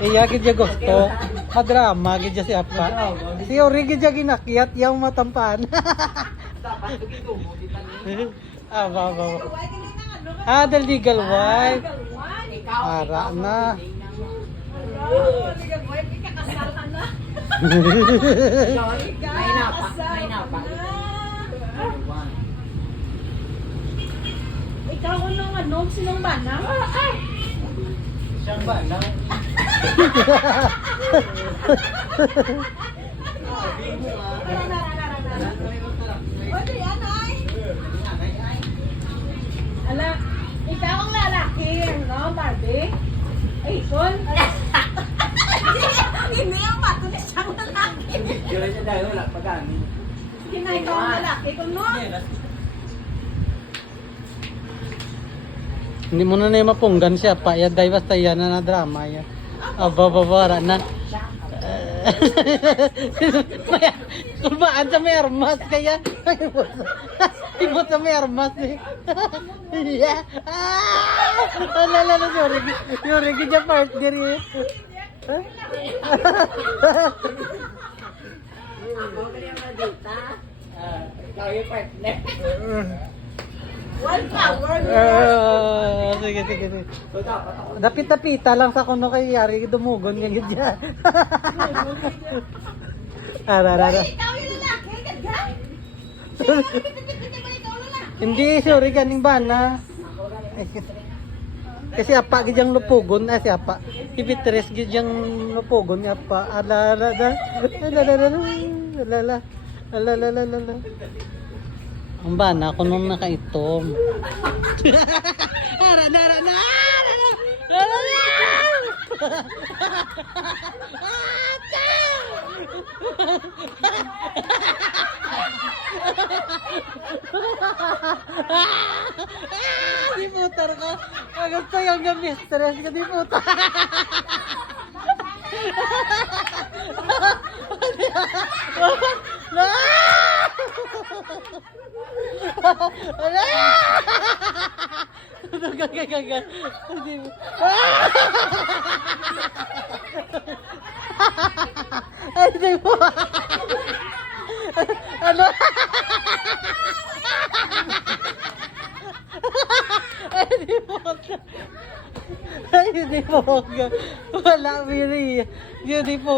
Iya gid gusto. Madrama gid si Apa. Si Ori gid ginakyat yang matampan. Ba. Del legal wife. Ara na. Legal wife, ikakasal ka na. Ikaw ano, sinong banang? Siyang banang. Ala, ikaw ang lalaki, no, Barbie? Ay, Son? Hindi ang matulis siyang lalaki. Yun siya dahil wala pagkami. Hindi na ikaw ang lalaki, kung no? Hindi mo na mapunggan siya pa. Ya dai basta yan na drama ya. Babara na. Kulbaan sa mermas kaya. Ibot sa mermas eh. Yeah. Lala sorry. Sorry kita partner eh. Ako ka niya madita. Ikaw yung partner. One power. Sige. Dapit-dapita lang sa kuno kay Yari dumugon nga gid siya. Ara. Ikaw yung lalaki, gagay. Hindi, sorry kaning bana. Kasi apa gid yang lupugon si apa. Ibitres gid yang lupugon ni apa. Ala. Ang bana ko nung nakaitom. Ara. Di putar ko. Gusto yung mistress ka di putar. Gagal. Ay, di mo. Ano? Ay, di mo. Ay, di mo. Wala, Miri. Di po.